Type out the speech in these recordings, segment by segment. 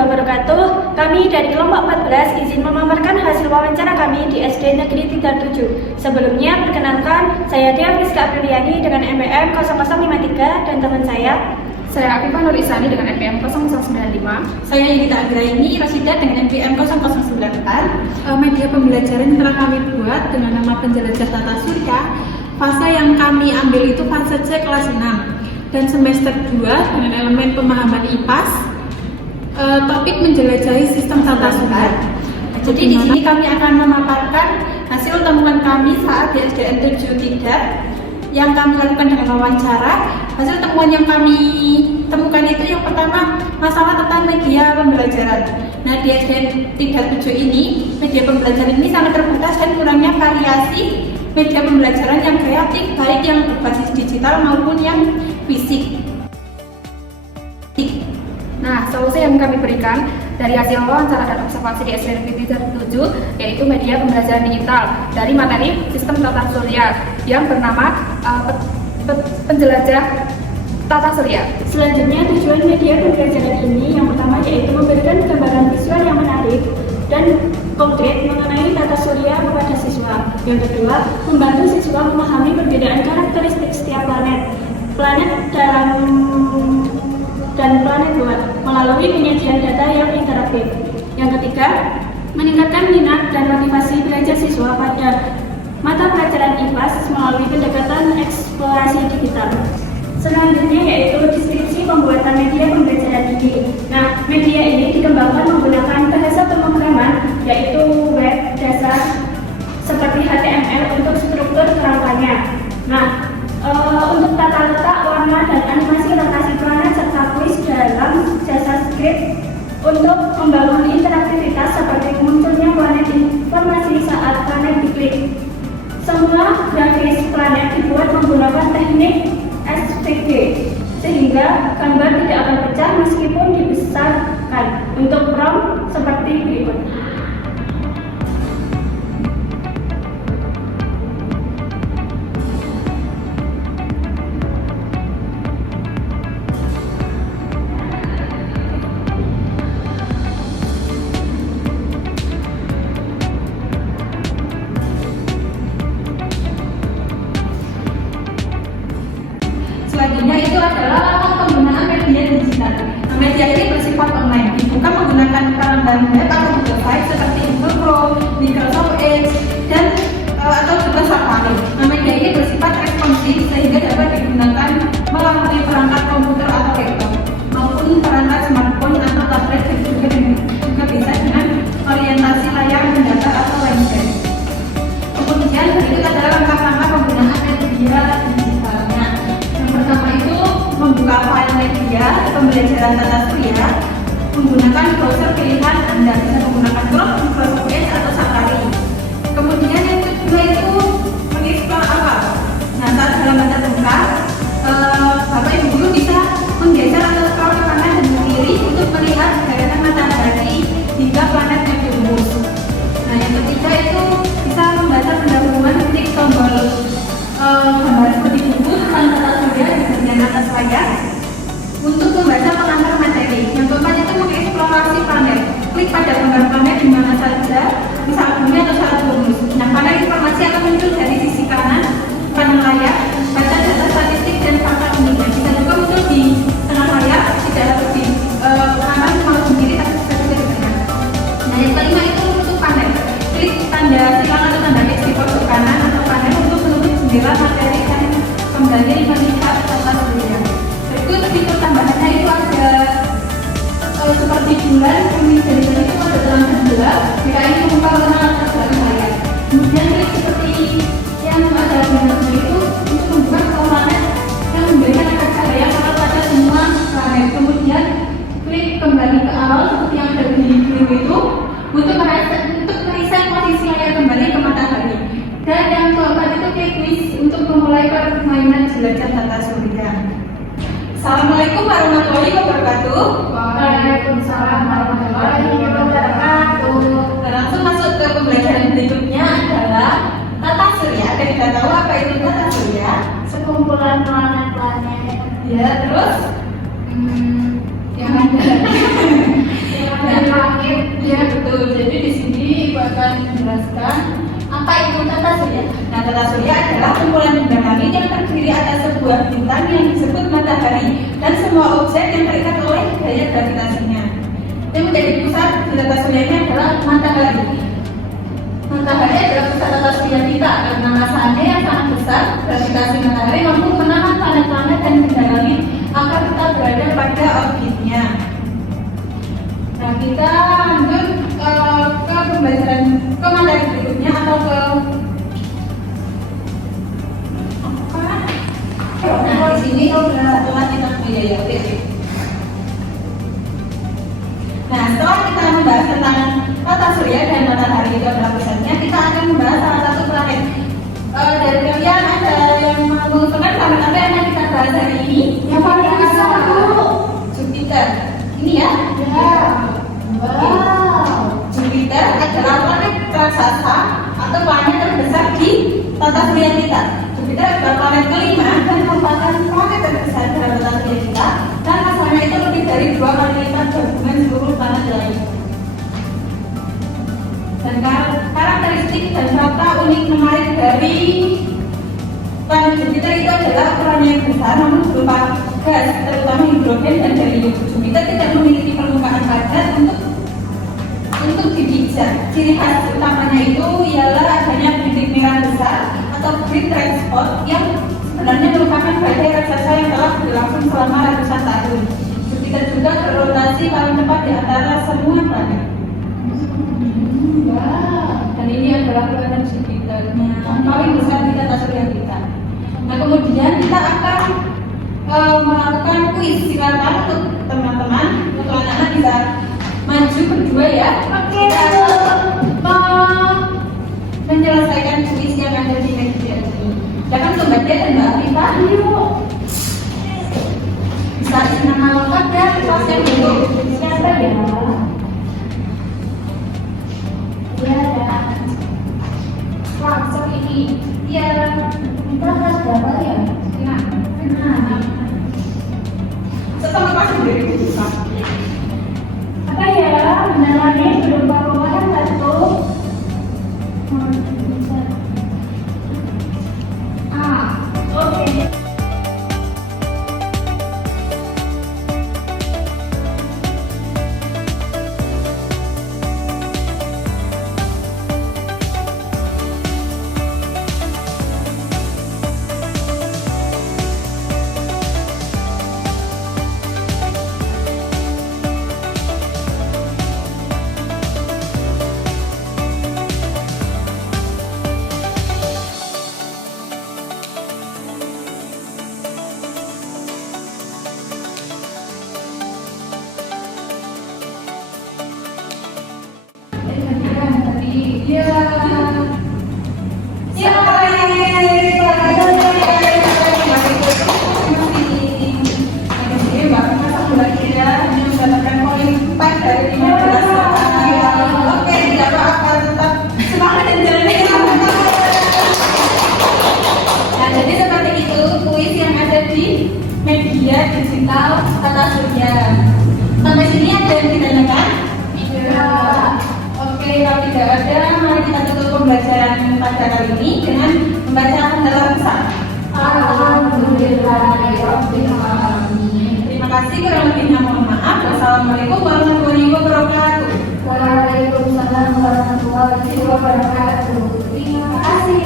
wabarakatuh. Kami dari kelompok 14 izin memamerkan hasil wawancara kami di SD Negeri 37. Sebelumnya, perkenalkan, saya Dia Friska Apriliani dengan MPM 0053 dan teman saya Afifah Nur Isani dengan NPM 0095. Saya Yudita Agraini Rasidah dengan NPM 0094. Media pembelajaran yang telah kami buat dengan nama Penjelajah Tata Surya. Fase yang kami ambil itu fase C kelas 6 dan semester 2 dengan elemen pemahaman IPAS. Topik menjelajahi sistem tata surya. Jadi di sini kami akan memaparkan hasil temuan kami saat di SDN 73 yang kami lakukan dengan wawancara. Hasil temuan yang kami temukan itu yang pertama masalah tentang media pembelajaran. Nah, di SDN 37 ini media pembelajaran ini sangat terbatas dan kurangnya variasi media pembelajaran yang kreatif, baik yang berbasis digital maupun yang fisik. Nah, solusi yang kami berikan dari hasil wawancara dan observasi di SDN 37 yaitu media pembelajaran digital dari materi sistem tata surya yang bernama Penjelajah Tata Surya. Selanjutnya, tujuan media pembelajaran ini yang pertama yaitu memberikan gambaran visual yang menarik dan konkret mengenai tata surya kepada siswa. Yang kedua, membantu siswa memahami perbedaan karakteristik setiap planet dan planet luar melalui penyajian data yang interaktif. Yang ketiga, meningkatkan minat dan motivasi belajar siswa pada mata pelajaran IPAS melalui pendekatan eksplorasi digital. Selanjutnya yaitu deskripsi pembuatan media pembelajaran ini. Nah, media ini dikembangkan menggunakan bahasa pemrograman yaitu web dasar seperti HTML untuk struktur kerangkanya. Nah, untuk tata letak, warna, dan animasi rotasi planet serta kuis dalam jasa script untuk membangun interaktivitas seperti munculnya planet informasi saat planet diklik. Semua grafis planet dibuat menggunakan teknik SVG sehingga gambar tidak akan pecah meskipun dibesarkan. Untuk prompt seperti berikut. Selanjutnya itu adalah penggunaan media digital. Nah, media ini bersifat online, dibuka menggunakan perangkat web atau Google Drive seperti Google Chrome, Microsoft Edge, dan atau juga Safari. Nah, media ini bersifat responsif sehingga dapat digunakan melalui perangkat komputer atau laptop maupun perangkat smartphone atau tablet, juga bisa dengan orientasi layar mendatar atau landscape. Kemudian berikut adalah langkah-langkah penggunaan media digitalnya. Yang pertama itu membuka file media pembelajaran tata surya menggunakan browser pilihan Anda, bisa menggunakan Chrome, Microsoft Edge atau Safari. Kemudian yang kedua itu mengeksplor awal. Nah, saat halaman terbuka, Bapak Ibu guru bisa menggeser atau scroll ke kanan dan ke kiri untuk melihat gerakan matahari hingga planet Neptunus. Nah, yang ketiga itu bisa membaca pendahuluan klik tombol gambar seperti buku tentang tata surya di bagian atas layar untuk membaca pengantar materi. Yang keempat itu mengeksplorasi planet. Klik pada gambar planet di mana saja, misal bumi atau Saturnus. Nah, panel informasi akan muncul dari sisi kanan layar, baca data statistik dan fakta uniknya. Bisa juga muncul di tengah layar, tidak harus di kanan maupun di kiri, tapi bisa juga di kanan. Nah, yang kelima itu menutup panel. Klik tanda silang atau tanda X di pojok kanan atau panel untuk menutup jendela materi dan kembali melihat tata surya. Berikut fitur tambahannya itu ada seperti bulan, bumi, dan itu ada terang jendela. Jika ini membuka warna atas dari layar. Kemudian klik seperti yang ada di dalamnya itu untuk membuat planet yang memberikan efek cahaya pada semua planet. Kemudian klik kembali ke awal seperti yang ada di video itu untuk mereset posisi layar kembali ke matahari. Dan yang keempat itu klik quiz untuk memulai permainan jelajah tata surya. Assalamualaikum warahmatullahi wabarakatuh. Waalaikumsalam warahmatullahi wabarakatuh. Langsung masuk ke pembelajaran berikutnya adalah tata surya. Ada tidak tahu apa itu tata surya? Sekumpulan planet-planet. Ya, terus yang ada Iya betul. Jadi di sini Ibu akan menjelaskan apa itu tata surya. Nah, tata surya adalah kumpulan benda langit yang terdiri atas sebuah bintang yang disebut matahari dan semua objek yang terikat oleh gaya gravitasinya. Yang menjadi pusat di tata surya ini adalah matahari. Matahari adalah pusat tata surya kita karena masanya yang sangat besar. Gravitasi matahari mampu menahan planet-planet dan benda langit agar kita berada pada orbitnya. Nah, kita lanjut ke pembelajaran ke materi berikutnya atau ke nah, di sini setelah kita Nah, setelah kita membahas tentang tata surya dan matahari itu adalah pusatnya, kita akan membahas salah satu planet. Dari kalian ada yang mengusulkan planet apa yang kita bahas hari ini? Yang paling besar dulu. Jupiter. Ini ya? Wow. Jupiter adalah planet raksasa atau planet terbesar di tata surya kita. Jupiter adalah planet kelima dan merupakan planet terbesar dalam tata surya kita dan masanya itu lebih dari 2 kali lipat gabungan seluruh planet lain. Dan karakteristik dan fakta unik menarik dari planet Jupiter itu adalah ukurannya yang besar namun berupa gas, terutama hidrogen dan helium. Jupiter tidak memiliki permukaan padat untuk dipijak. Ciri khas utamanya itu ialah adanya bintik merah besar atau great red spot yang sebenarnya merupakan badai raksasa yang telah berlangsung selama ratusan tahun. Jupiter juga berrotasi paling cepat di antara semua planet. Dan ini adalah planet Jupiter yang paling besar di tata surya kita. Nah, kemudian kita akan melakukan kuis. Silakan untuk teman-teman, untuk anak-anak bisa maju berdua ya. Oke. Menyelesaikan kuis yang ada di media ini. Silakan Mbak Badia dan Mbak Afifah. Yuk. Bisa isi nama lengkap ya, kelasnya dulu. Siapa ya? Ya, ada. Langsung ini. Iya. Kita kelas berapa ya? Nah, Nah. setelah kelas sendiri bisa. Apa ya? Benerannya berupa ruangan satu. Oke. Media digital tata surya. Sampai sini ada yang ditanyakan? Oke, kalau tidak ada, mari kita tutup pembelajaran pada kali ini dengan membaca pendalam pesan. Terima kasih, kurang lebihnya mohon maaf. Wassalamualaikum warahmatullahi wabarakatuh. Waalaikumsalam warahmatullahi wabarakatuh. Terima kasih.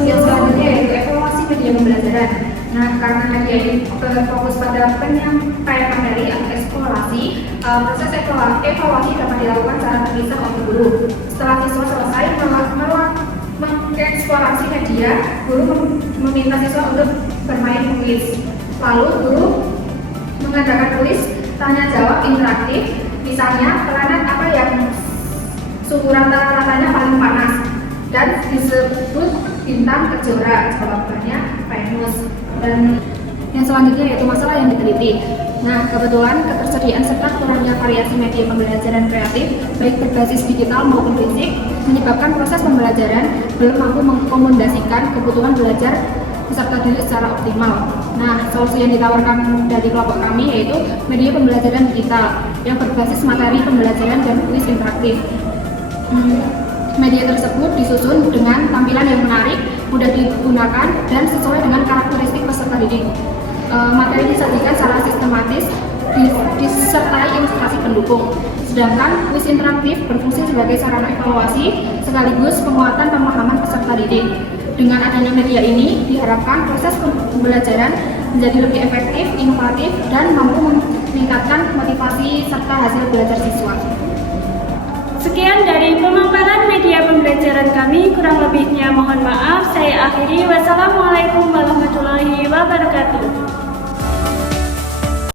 Yang selanjutnya yaitu evaluasi media pembelajaran. Nah, karena media ini fokus pada penyampaian materi atau eksplorasi, proses evaluasi dapat dilakukan secara terpisah oleh guru. Setelah siswa selesai mengeksplorasi media, guru meminta siswa untuk bermain kuis. Lalu guru mengadakan kuis tanya jawab interaktif. Misalnya, planet apa yang suhu rata-ratanya paling panas dan disebut bintang kejora? Jawabannya Venus. Dan yang selanjutnya yaitu masalah yang diteliti. Nah, kebetulan ketersediaan serta kurangnya variasi media pembelajaran kreatif baik berbasis digital maupun fisik menyebabkan proses pembelajaran belum mampu mengakomodasikan kebutuhan belajar peserta didik secara optimal. Nah, solusi yang ditawarkan dari kelompok kami yaitu media pembelajaran digital yang berbasis materi pembelajaran dan kuis interaktif. Media tersebut disusun dengan tampilan yang menarik, mudah digunakan, dan sesuai dengan karakteristik peserta didik. Materi disajikan secara sistematis, disertai ilustrasi pendukung. Sedangkan kuis interaktif berfungsi sebagai sarana evaluasi sekaligus penguatan pemahaman peserta didik. Dengan adanya media ini, diharapkan proses pembelajaran menjadi lebih efektif, inovatif, dan mampu meningkatkan motivasi serta hasil belajar siswa. Sekian dari pemaparan media pembelajaran kami, kurang lebihnya mohon maaf. Saya akhiri. Wassalamualaikum warahmatullahi wabarakatuh.